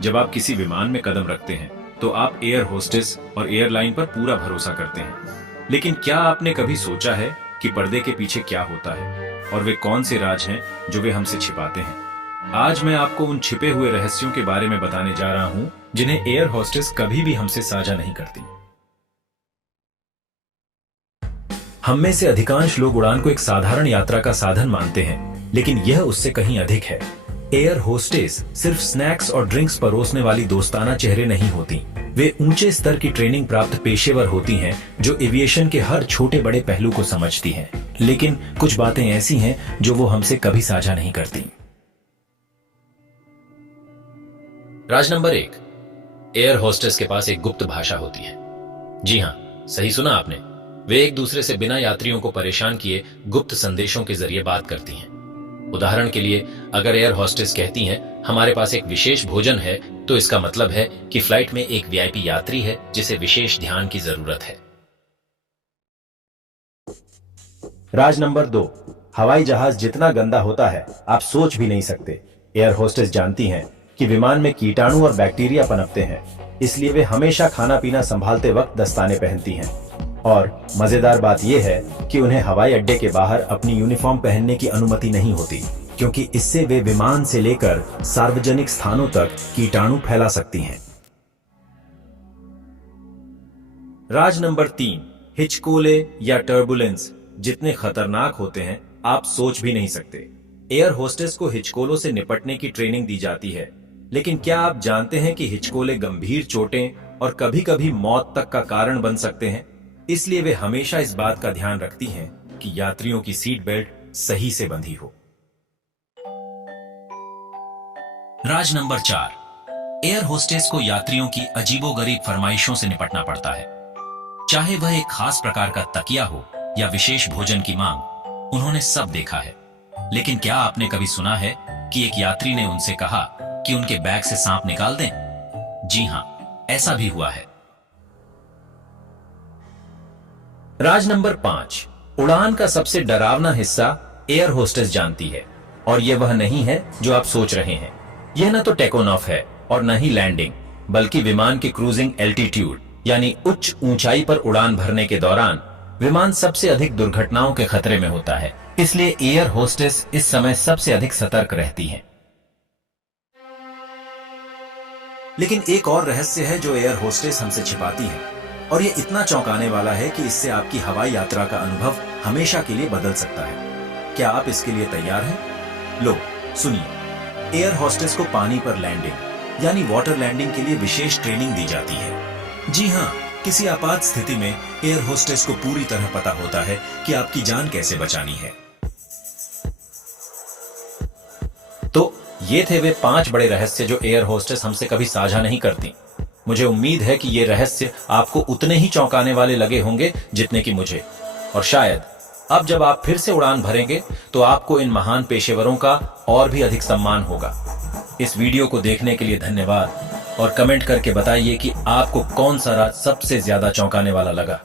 जब आप किसी विमान में कदम रखते हैं तो आप एयर होस्टेस और एयरलाइन पर पूरा भरोसा करते हैं। लेकिन क्या आपने कभी सोचा है कि पर्दे के पीछे क्या होता है और वे कौन से राज हैं जो वे हमसे छिपाते हैं? आज मैं आपको उन छिपे हुए रहस्यों के बारे में बताने जा रहा हूं जिन्हें एयर होस्टेस कभी भी हमसे साझा नहीं करती। हम में से अधिकांश लोग उड़ान को एक साधारण यात्रा का साधन मानते हैं, लेकिन यह उससे कहीं अधिक है। एयर होस्टेस सिर्फ स्नैक्स और ड्रिंक्स परोसने वाली दोस्ताना चेहरे नहीं होती। वे ऊंचे स्तर की ट्रेनिंग प्राप्त पेशेवर होती हैं जो एविएशन के हर छोटे बड़े पहलू को समझती हैं। लेकिन कुछ बातें ऐसी हैं जो वो हमसे कभी साझा नहीं करती। राज नंबर 1, एयर होस्टेस के पास एक गुप्त भाषा होती है। जी हां, सही सुना आपने। वे एक दूसरे से बिना यात्रियों को परेशान किए गुप्त संदेशों के जरिए बात करती हैं। उदाहरण के लिए, अगर एयर होस्टेस कहती हैं हमारे पास एक विशेष भोजन है, तो इसका मतलब है कि फ्लाइट में एक वीआईपी यात्री है जिसे विशेष ध्यान की जरूरत है। राज नंबर 2, हवाई जहाज जितना गंदा होता है आप सोच भी नहीं सकते। एयर होस्टेस जानती हैं कि विमान में कीटाणु और बैक्टीरिया पनपते हैं, इसलिए वे हमेशा खाना पीना संभालते वक्त दस्ताने पहनती हैं। और मजेदार बात यह है कि उन्हें हवाई अड्डे के बाहर अपनी यूनिफॉर्म पहनने की अनुमति नहीं होती, क्योंकि इससे वे विमान से लेकर सार्वजनिक स्थानों तक कीटाणु फैला सकती हैं। राज नंबर 3, हिचकोले या टर्बुलेंस जितने खतरनाक होते हैं आप सोच भी नहीं सकते। एयर होस्टेस को हिचकोलों से निपटने की ट्रेनिंग दी जाती है, लेकिन क्या आप जानते हैं कि हिचकोले गंभीर चोटें और कभी-कभी मौत तक का कारण बन सकते हैं? इसलिए वे हमेशा इस बात का ध्यान रखती हैं कि यात्रियों की सीट बेल्ट सही से बंधी हो। राज नंबर 4, एयर होस्टेस को यात्रियों की अजीबोगरीब फरमाइशों से निपटना पड़ता है। चाहे वह एक खास प्रकार का तकिया हो या विशेष भोजन की मांग, उन्होंने सब देखा है। लेकिन क्या आपने कभी सुना है कि एक यात्री ने उनसे कहा कि उनके बैग से सांप निकाल दें? जी हां, ऐसा भी हुआ है। राज नंबर 5, उड़ान का सबसे डरावना हिस्सा एयर होस्टेस जानती है, और यह वह नहीं है जो आप सोच रहे हैं। यह न तो टेक ऑफ है और न ही लैंडिंग, बल्कि विमान की क्रूजिंग एल्टीट्यूड यानी उच्च ऊंचाई पर उड़ान भरने के दौरान विमान सबसे अधिक दुर्घटनाओं के खतरे में होता है। इसलिए एयर होस्टेस इस समय सबसे अधिक सतर्क रहती हैं। लेकिन एक और रहस्य है जो एयर होस्टेस हमसे छिपाती है, और ये इतना चौंकाने वाला है कि इससे आपकी हवाई यात्रा का अनुभव हमेशा के लिए बदल सकता है। क्या आप इसके लिए तैयार हैं? लो सुनिए, एयर होस्टेस को पानी पर लैंडिंग यानी वाटर लैंडिंग के लिए विशेष ट्रेनिंग दी जाती है। जी हाँ, किसी आपात स्थिति में एयर होस्टेस को पूरी तरह पता होता है कि आपकी जान कैसे बचानी है। तो ये थे वे 5 बड़े रहस्य जो एयर होस्टेस हमसे कभी साझा नहीं करती। मुझे उम्मीद है कि ये रहस्य आपको उतने ही चौंकाने वाले लगे होंगे जितने कि मुझे। और शायद अब जब आप फिर से उड़ान भरेंगे तो आपको इन महान पेशेवरों का और भी अधिक सम्मान होगा। इस वीडियो को देखने के लिए धन्यवाद, और कमेंट करके बताइए कि आपको कौन सा राज सबसे ज्यादा चौंकाने वाला लगा।